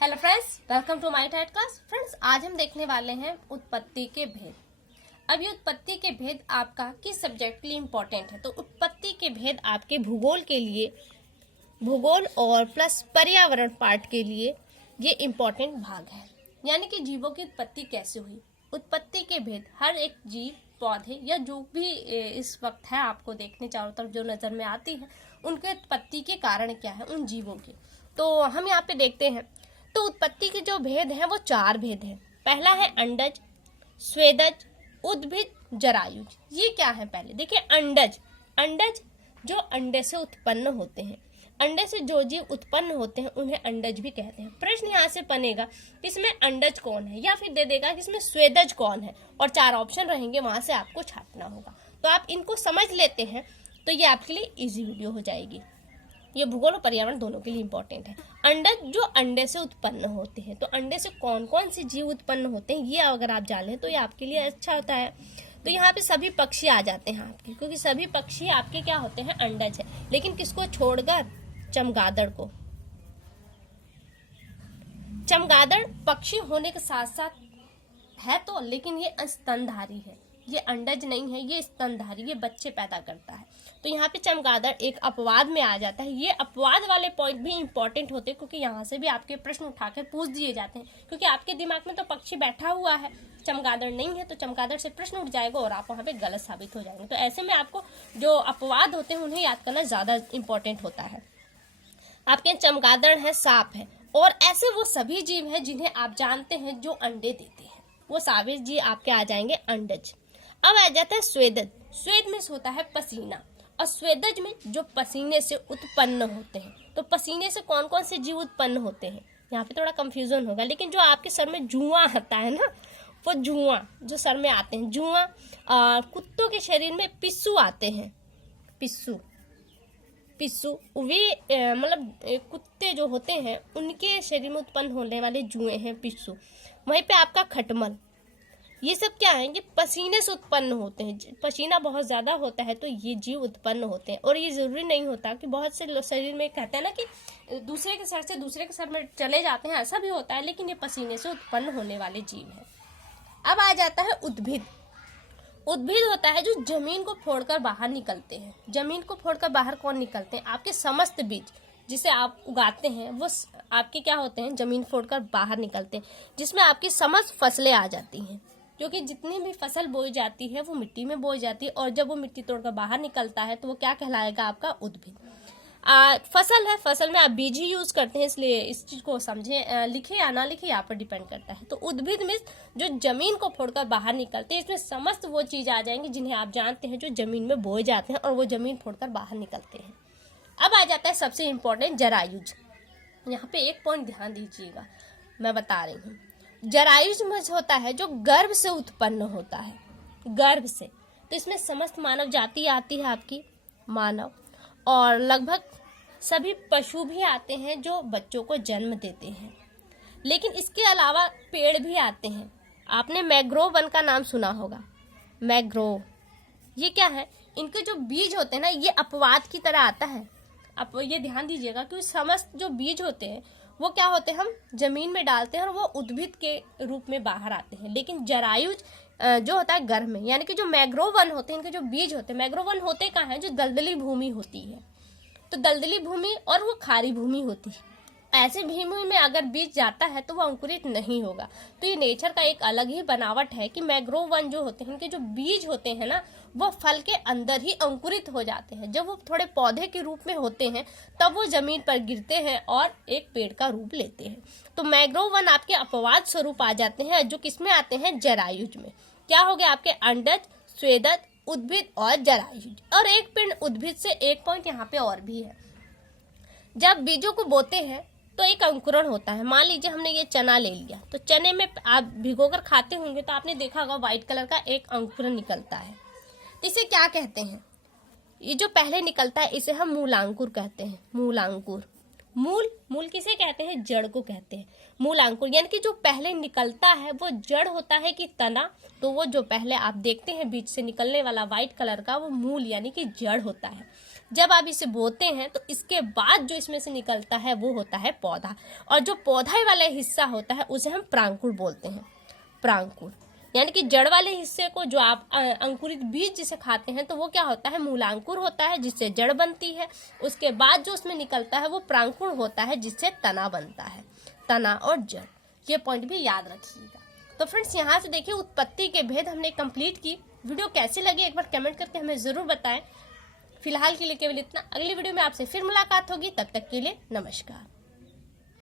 Hello friends, welcome to my TET class. Friends, आज हम देखने वाले हैं उत्पत्ति के भेद। अब ये उत्पत्ति के भेद आपका किस सब्जेक्ट के लिए इम्पोर्टेंट है? तो उत्पत्ति के भेद आपके भूगोल के लिए, भूगोल और प्लस पर्यावरण पार्ट के लिए ये इम्पोर्टेंट भाग है। यानी कि जीवों की उत्पत्ति कैसे हुई, उत्पत्ति के भेद, हर एक जीव, पौधे या जो भी इस वक्त है आपको देखने चारों तरफ जो नजर में आती है, उनके उत्पत्ति के कारण क्या है उन जीवों के। तो हम यहाँ पे देखते हैं। तो उत्पत्ति के जो भेद हैं वो 4 भेद हैं। पहला है अंडज, स्वेदज, उद्भिद, जरायुज। ये क्या है? पहले देखिए अंडज। अंडज जो अंडे से उत्पन्न होते हैं, अंडे से जो जीव उत्पन्न होते हैं उन्हें अंडज भी कहते हैं। प्रश्न यहाँ से बनेगा इसमें अंडज कौन है, या फिर दे देगा कि इसमें स्वेदज कौन है, और 4 ऑप्शन रहेंगे, वहां से आपको छांटना होगा। तो आप इनको समझ लेते हैं तो ये आपके लिए इजी वीडियो हो जाएगी। ये भूगोल और पर्यावरण दोनों के लिए इम्पोर्टेंट है। अंडज जो अंडे से उत्पन्न होते हैं, तो अंडे से कौन कौन से जीव उत्पन्न होते हैं ये अगर आप जान लें तो ये आपके लिए अच्छा होता है। तो यहाँ पे सभी पक्षी आ जाते हैं आपके, क्योंकि सभी पक्षी आपके क्या होते हैं? अंडज है। लेकिन किसको छोड़कर? चमगादड़ को। चमगादड़ पक्षी होने के साथ साथ है तो, लेकिन ये स्तनधारी है, ये अंडज नहीं है, ये स्तनधारी, ये बच्चे पैदा करता है। तो यहाँ पे चमगादड़ एक अपवाद में आ जाता है। ये अपवाद वाले पॉइंट भी इंपॉर्टेंट होते हैं, क्योंकि यहाँ से भी आपके प्रश्न उठाकर पूछ दिए जाते हैं, क्योंकि आपके दिमाग में तो पक्षी बैठा हुआ है, चमगादड़ नहीं है, तो चमगादड़ से प्रश्न उठ जाएगा और आप वहाँ पे गलत साबित हो जाएंगे। तो ऐसे में आपको जो अपवाद होते हैं उन्हें याद करना ज्यादा इंपॉर्टेंट होता है। आपके चमगादड़ है, सांप है, और ऐसे वो सभी जीव हैं जिन्हें आप जानते हैं जो अंडे देते हैं, वो सारे जीव आपके आ जाएंगे अंडज। अब आ जाता है स्वेदज। स्वेद में होता है पसीना, और स्वेदज में जो पसीने से उत्पन्न होते हैं। तो पसीने से कौन कौन से जीव उत्पन्न होते हैं? यहाँ पे थोड़ा कंफ्यूजन होगा, लेकिन जो आपके सर में जुआ आता है ना, वो जुआ जो सर में आते हैं, जुआ। कुत्तों के शरीर में पिस्सू आते हैं, पिस्सू पिस्सू वे मतलब कुत्ते जो होते हैं उनके शरीर में उत्पन्न होने वाले जुए हैं पिस्सू। वहीं पे आपका खटमल, ये सब क्या है कि पसीने से उत्पन्न होते हैं। पसीना बहुत ज्यादा होता है तो ये जीव उत्पन्न होते हैं। और ये जरूरी नहीं होता कि बहुत से शरीर में कहते हैं ना कि दूसरे के सर से दूसरे के सर में चले जाते हैं, ऐसा भी होता है, लेकिन ये पसीने से उत्पन्न होने वाले जीव हैं। अब आ जाता है उद्भिद। उद्भिद होता है जो जमीन को फोड़कर बाहर निकलते हैं। जमीन को फोड़कर बाहर कौन निकलते हैं? आपके समस्त बीज जिसे आप उगाते हैं वो आपके क्या होते हैं? जमीन फोड़कर बाहर निकलते हैं, जिसमें आपकी समस्त फसलें आ जाती हैं। क्योंकि जितनी भी फसल बोई जाती है वो मिट्टी में बोई जाती है, और जब वो मिट्टी तोड़कर बाहर निकलता है तो वो क्या कहलाएगा? आपका उद्भिद। फसल है, फसल में आप बीज ही यूज करते हैं, इसलिए इस चीज को समझे, लिखे या ना लिखे यहाँ पर डिपेंड करता है। तो उद्भिद में जो जमीन को फोड़कर बाहर निकलते हैं, इसमें समस्त वो चीज आ जाएंगी जिन्हें आप जानते हैं जो जमीन में बोए जाते हैं और वो जमीन फोड़कर बाहर निकलते हैं। अब आ जाता है सबसे इंपॉर्टेंट जरायुज। यहाँ पे एक पॉइंट ध्यान दीजिएगा, मैं बता रही हूँ। जरायुज में होता है जो गर्भ से उत्पन्न होता है, गर्भ से। तो इसमें समस्त मानव जाति आती है आपकी, मानव, और लगभग सभी पशु भी आते हैं जो बच्चों को जन्म देते हैं। लेकिन इसके अलावा पेड़ भी आते हैं। आपने मैंग्रोव वन का नाम सुना होगा, मैंग्रोव। ये क्या है? इनके जो बीज होते हैं ना, ये अपवाद की तरह आता है। आप ये ध्यान दीजिएगा कि समस्त जो बीज होते हैं वो क्या होते हैं? हम जमीन में डालते हैं और वो उद्भिद के रूप में बाहर आते हैं। लेकिन जरायुज जो होता है गर्भ में, यानी कि जो मैंग्रोव वन होते हैं, इनके जो बीज होते हैं, मैंग्रोव वन होते कहाँ हैं? जो दलदली भूमि होती है। तो दलदली भूमि और वो खारी भूमि होती है। ऐसे भूमि में अगर बीज जाता है तो वो अंकुरित नहीं होगा। तो ये नेचर का एक अलग ही बनावट है कि मैंग्रोव वन जो होते हैं, इनके जो बीज होते हैं ना, वो फल के अंदर ही अंकुरित हो जाते हैं। जब वो थोड़े पौधे के रूप में होते हैं तब वो जमीन पर गिरते हैं और एक पेड़ का रूप लेते हैं। तो मैंग्रोव वन आपके अपवाद स्वरूप आ जाते हैं, जो किसमें आते हैं? जरायुज में। क्या हो गया आपके? अंडज, स्वेदज, उद्भिद और जरायुज। और एक पिंड उद्भिद से एक पॉइंट यहाँ पे और भी है। जब बीजों को बोते हैं तो एक अंकुरण होता है। मान लीजिए हमने ये चना ले लिया, तो चने में आप भिगोकर खाते होंगे तो आपने देखा होगा व्हाइट कलर का एक अंकुरण निकलता है। इसे क्या कहते हैं? ये जो पहले निकलता है इसे हम मूलांकुर कहते हैं। मूलांकुर। मूल किसे कहते हैं? जड़ को कहते हैं। मूलांकुर यानी कि जो पहले निकलता है वो जड़ होता है कि तना। तो वो जो पहले आप देखते हैं बीज से निकलने वाला व्हाइट कलर का, वो मूल यानी कि जड़ होता है। जब आप इसे बोते हैं तो इसके बाद जो इसमें से निकलता है वो होता है पौधा, और जो पौधा वाला हिस्सा होता है उसे हम प्रांकुर बोलते हैं। प्रांकुर यानी कि जड़ वाले हिस्से को, जो आप अंकुरित बीज जिसे खाते हैं, तो वो क्या होता है, मूलांकुर होता है जिससे जड़ बनती है। उसके बाद जो उसमें निकलता है वो प्रांकुर होता है जिससे तना बनता है। तना और जड़, ये पॉइंट भी याद रखिएगा। तो फ्रेंड्स यहाँ से देखिए उत्पत्ति के भेद हमने कंप्लीट की। वीडियो कैसी लगी एक बार कमेंट करके हमें ज़रूर बताएं। फिलहाल के लिए केवल इतना, अगली वीडियो में आपसे फिर मुलाकात होगी, तब तक के लिए नमस्कार।